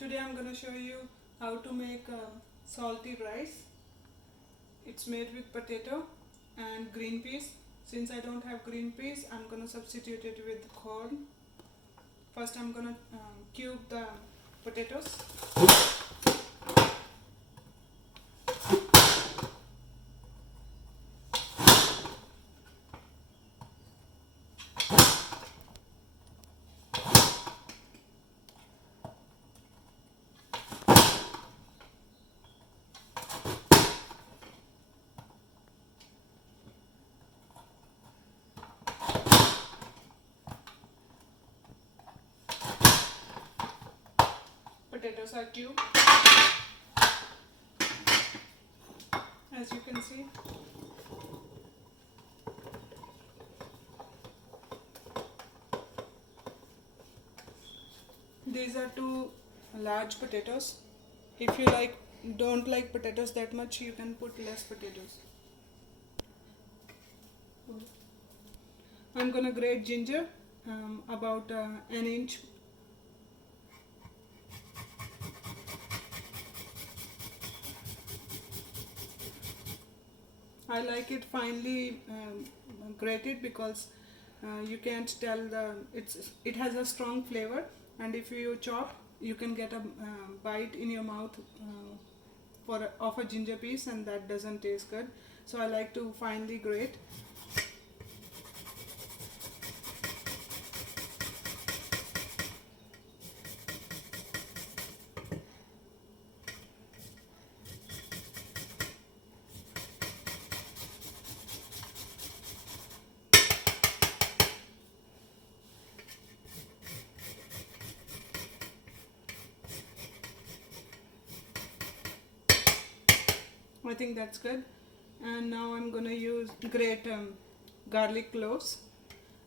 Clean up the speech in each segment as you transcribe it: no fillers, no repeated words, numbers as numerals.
Today I'm going to show you how to make salty rice. It's made with potato and green peas. Since I don't have green peas, I'm going to substitute it with corn. First I'm going to cube the potatoes. Potatoes are cubed, as you can see. These are two large potatoes. If you don't like potatoes that much, you can put less potatoes. I'm gonna grate ginger, about an inch. I like it finely grated because you can't tell it has a strong flavor, and if you chop, you can get a bite in your mouth of a ginger piece, and that doesn't taste good. So I like to finely grate. I think that's good. And now I'm going to grate garlic cloves,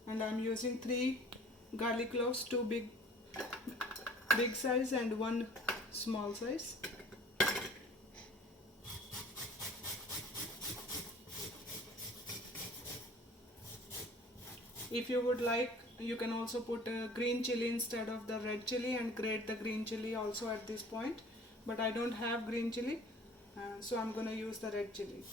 and I'm using 3 garlic cloves, 2 big size and 1 small size. If you would like, you can also put green chili instead of the red chili and grate the green chili also at this point, but I don't have green chili. So I'm going to use the red chili.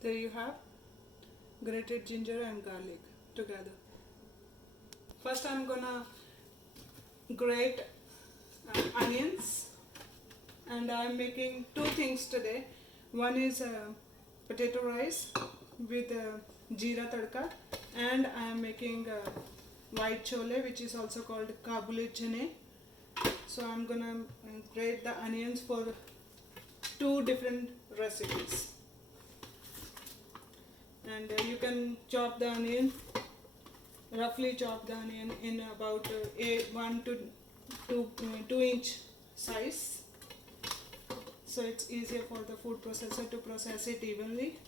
There you have grated ginger and garlic together. First I'm gonna grate onions, and I'm making 2 things today. One is potato rice with Zeera Tadka, and I am making white chole, which is also called Kabuli chane. So I'm gonna grate the onions for 2 different recipes. And you can chop the onion, roughly chop the onion in about 1 to 2 inch size, so it's easier for the food processor to process it evenly.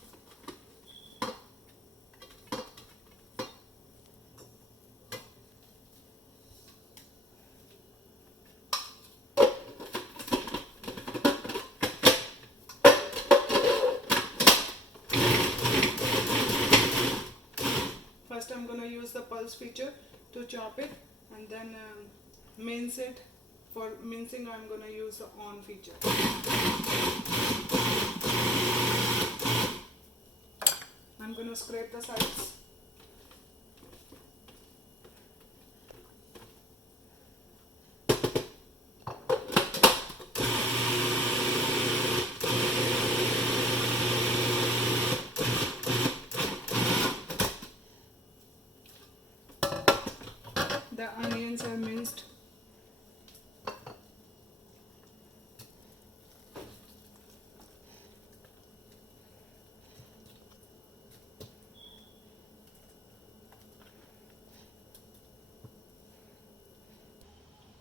First I'm going to use the pulse feature to chop it, and then mince it. For mincing I'm going to use the on feature. I'm going to scrape the sides. The onions are minced.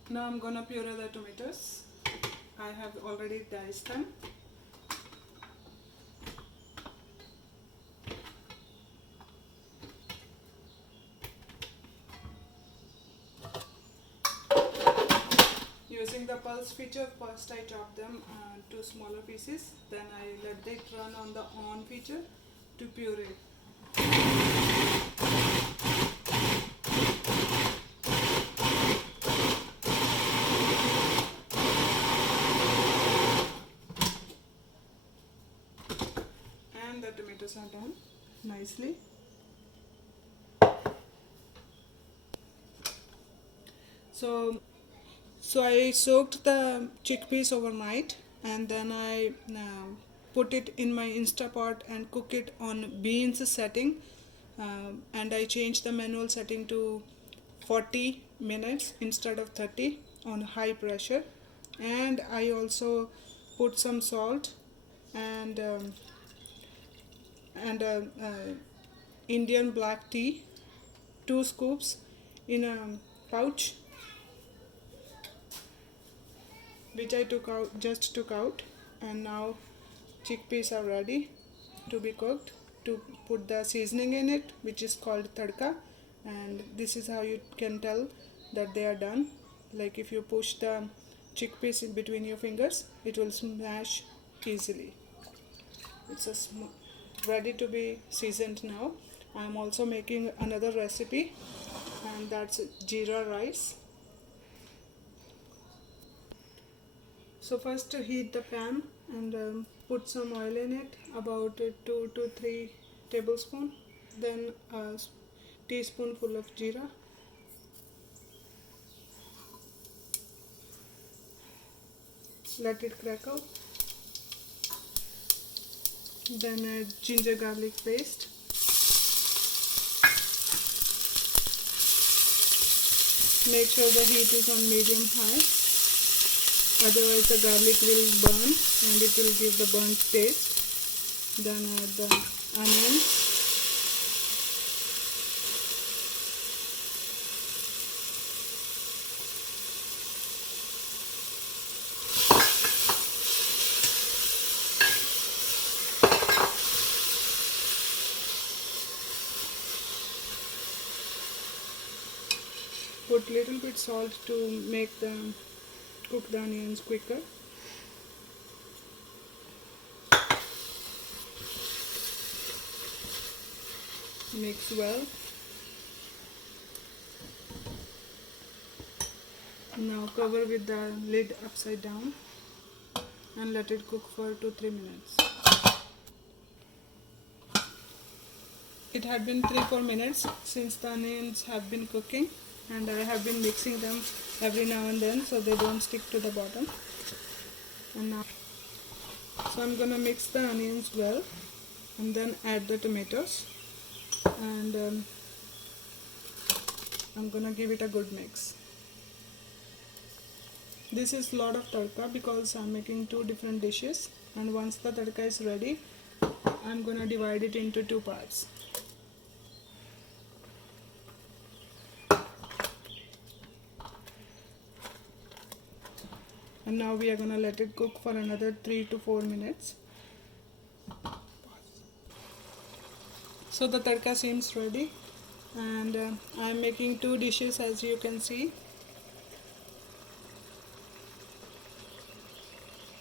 Now I'm gonna puree the tomatoes. I have already diced them. Using the pulse feature, first I chop them to smaller pieces, then I let it run on the on feature to puree. And the tomatoes are done nicely. So I soaked the chickpeas overnight, and then I put it in my InstaPot and cook it on beans setting, and I changed the manual setting to 40 minutes instead of 30 on high pressure. And I also put some salt and Indian black tea, 2 scoops in a pouch, which I just took out, and now chickpeas are ready to be cooked. To put the seasoning in it, which is called Tadka, and this is how you can tell that they are done. Like if you push the chickpeas in between your fingers, it will smash easily. It's ready to be seasoned now. I am also making another recipe, and that's Zeera Rice. So first heat the pan and put some oil in it, about 2 to 3 tablespoons. Then a teaspoonful of jeera. Let it crackle. Then add ginger garlic paste. Make sure the heat is on medium high. Otherwise the garlic will burn and it will give the burnt taste. Then add the onions. Put little bit salt to cook the onions quicker. Mix well. Now cover with the lid upside down and let it cook for 2 to 3 minutes. It had been 3-4 minutes since the onions have been cooking, and I have been mixing them every now and then so they don't stick to the bottom. And now, so I'm gonna mix the onions well and then add the tomatoes, and I'm gonna give it a good mix. This is lot of tadka because I'm making 2 different dishes, and once the tadka is ready, I'm gonna divide it into 2 parts. And now we are going to let it cook for another 3 to 4 minutes. So the tadka seems ready, and I am making 2 dishes, as you can see.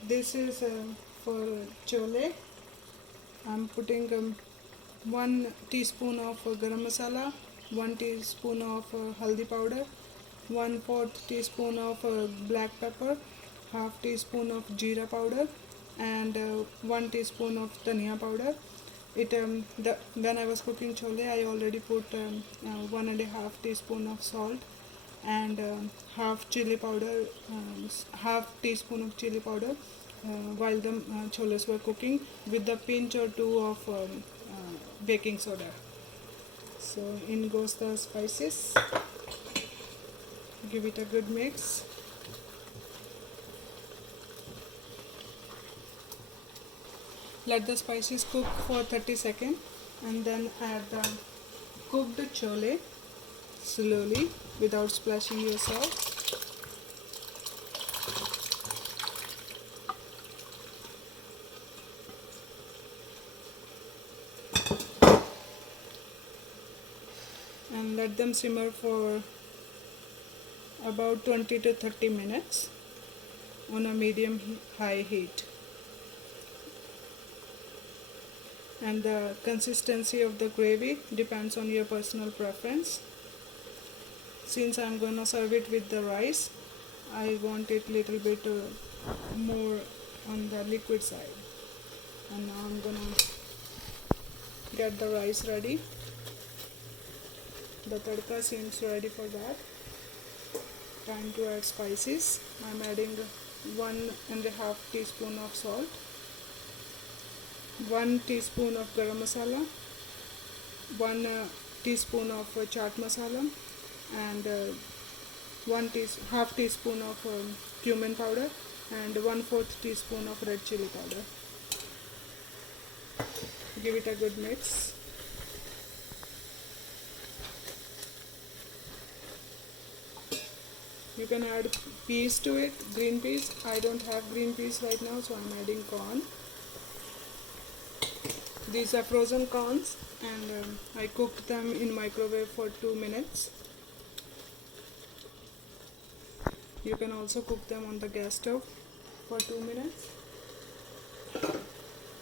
This is for chole. I'm putting 1 teaspoon of Garam Masala, 1 teaspoon of haldi powder, 1/4 teaspoon of black pepper, half teaspoon of jeera powder, and 1 teaspoon of Dhaniya powder. When I was cooking chole, I already put 1.5 teaspoon of salt and half teaspoon of chili powder while the choles were cooking, with the pinch or 2 of baking soda. So in goes the spices. Give it a good mix. Let the spices cook for 30 seconds and then add the cooked chole slowly without splashing yourself. And let them simmer for about 20 to 30 minutes on a medium high heat. And the consistency of the gravy depends on your personal preference. Since I'm gonna serve it with the rice, I want it little bit more on the liquid side. And now I'm gonna get the rice ready. The tadka seems ready for that. Time to add spices. I'm adding 1.5 teaspoon of salt, 1 teaspoon of Garam Masala, 1 teaspoon of chaat masala, and half teaspoon of cumin powder, and 1/4 teaspoon of red chilli powder. Give it a good mix. You can add peas to it, green peas. I don't have green peas right now, so I'm adding corn. These are frozen corns, and I cooked them in microwave for 2 minutes. You can also cook them on the gas stove for 2 minutes.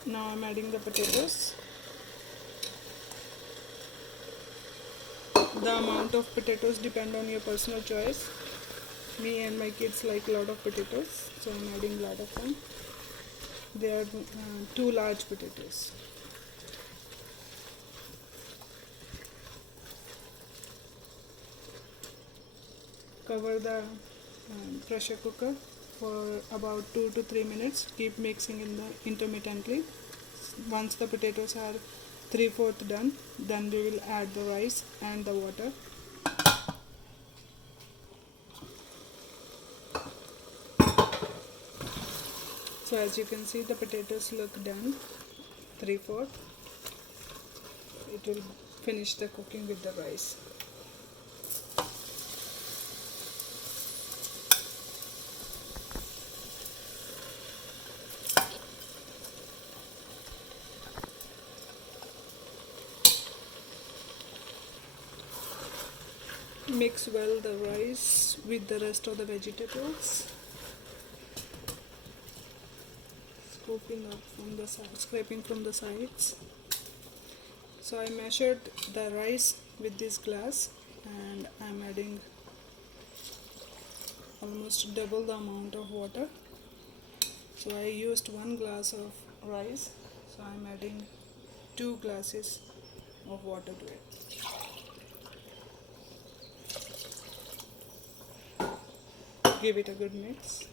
Now I'm adding the potatoes. The amount of potatoes depend on your personal choice. Me and my kids like a lot of potatoes, so I'm adding a lot of them. They are 2 large potatoes. Cover the pressure cooker for about 2 to 3 minutes. Keep mixing intermittently. Once the potatoes are 3/4 done, then we will add the rice and the water. So as you can see, the potatoes look done 3/4. It will finish the cooking with the rice. Mix well the rice with the rest of the vegetables. Scraping from the sides. So I measured the rice with this glass, and I'm adding almost double the amount of water. So I used 1 glass of rice, so I'm adding 2 glasses of water to it. Give it a good mix.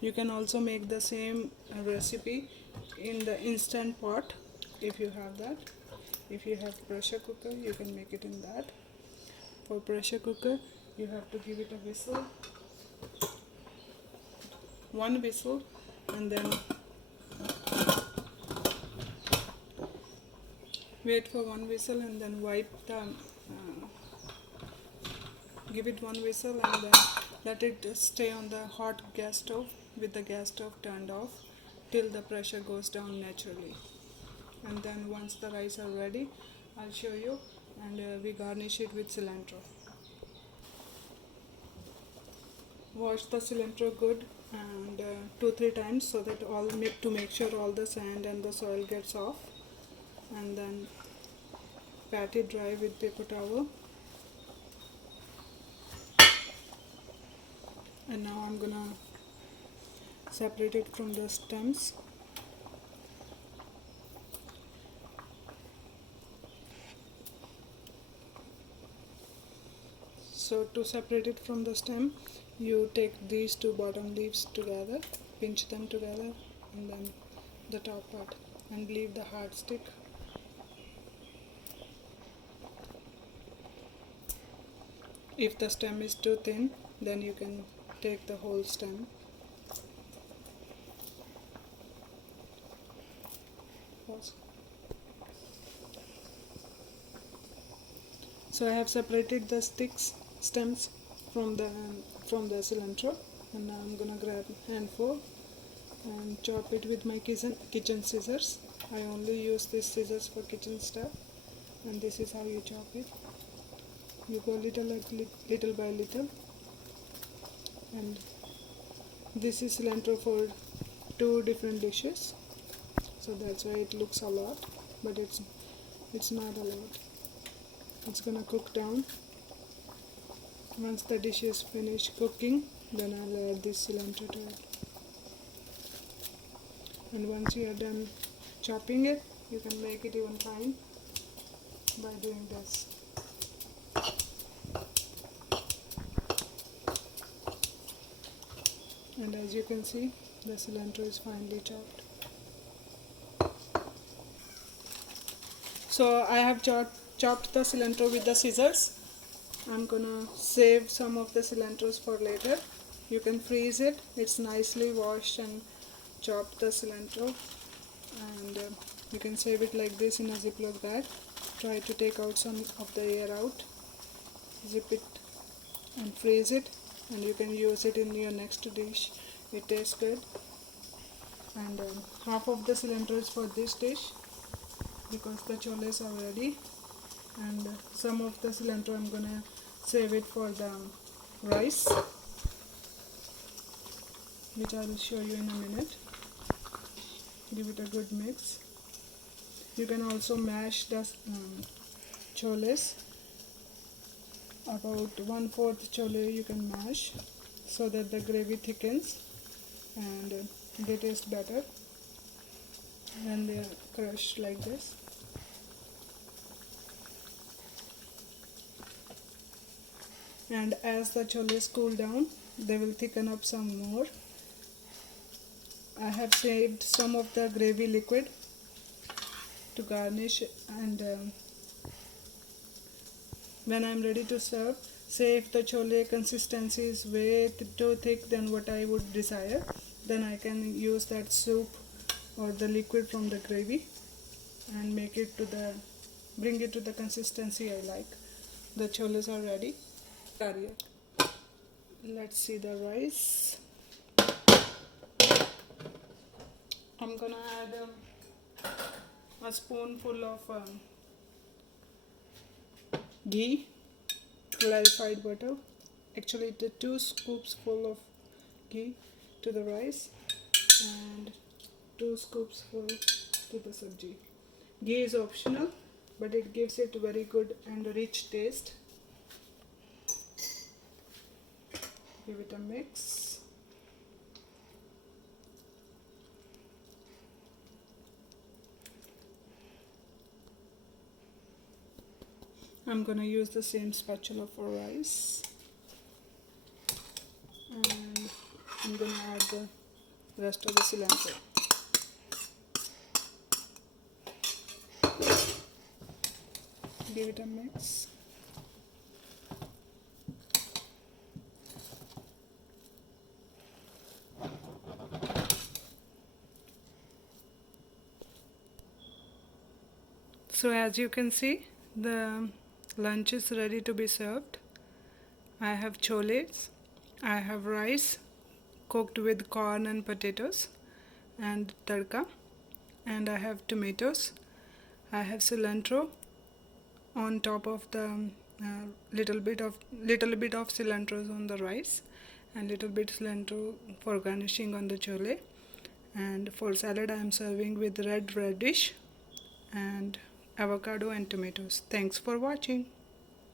You can also make the same recipe in the instant pot if you have that. If you have pressure cooker, you can make it in that. For pressure cooker, you have to give it a whistle, 1 whistle, and then wait for 1 whistle, and then give it 1 whistle, and then let it stay on the hot gas stove with the gas stove turned off till the pressure goes down naturally. And then once the rice are ready, I'll show you, and we garnish it with cilantro. Wash the cilantro good and 2-3 times so that to make sure all the sand and the soil gets off, and then pat it dry with paper towel. And now I'm gonna separate it from the stems. So to separate it from the stem, you take these 2 bottom leaves together, pinch them together, and then the top part, and leave the hard stick. If the stem is too thin, then you can take the whole stem. So I have separated the stems from the cilantro, and now I'm gonna grab a handful and chop it with my kitchen scissors. I only use these scissors for kitchen stuff, and this is how you chop it. You go little by little, and this is cilantro for 2 different dishes, so that's why it looks a lot, but it's not a lot. It's gonna cook down. Once the dish is finished cooking, then I'll add this cilantro to it. And once you are done chopping it, you can make it even fine by doing this. And as you can see, the cilantro is finely chopped. So I have chopped the cilantro with the scissors. I'm gonna save some of the cilantros for later. You can freeze it. It's nicely washed and chopped, the cilantro, and you can save it like this in a Ziploc bag. Try to take out some of the air out, zip it and freeze it, and you can use it in your next dish. It tastes good. And half of the cilantro is for this dish because the choles are ready, and some of the cilantro I'm gonna save it for the rice, which I will show you in a minute. Give it a good mix. You can also mash the choles. About 1/4 chole you can mash so that the gravy thickens and they taste better when they are crushed like this. And as the choles cool down, they will thicken up some more. I have saved some of the gravy liquid to garnish, and when I'm ready to serve, say if the chole consistency is way too thick than what I would desire, then I can use that soup or the liquid from the gravy and bring it to the consistency I like. The choles are ready. Let's see the rice. I'm gonna add a spoonful of ghee, clarified butter. Actually, the 2 scoops full of ghee to the rice and 2 scoops full to the sabji. Ghee is optional, but it gives it very good and rich taste. Give it a mix. I'm gonna use the same spatula for rice, and I'm gonna add the rest of the cilantro. Give it a mix. So as you can see, the lunch is ready to be served. I have choles, I have rice cooked with corn and potatoes and tadka, and I have tomatoes. I have cilantro on top of the little bit of cilantro on the rice, and little bit cilantro for garnishing on the chole. And for salad I am serving with red radish and avocado and tomatoes. Thanks for watching.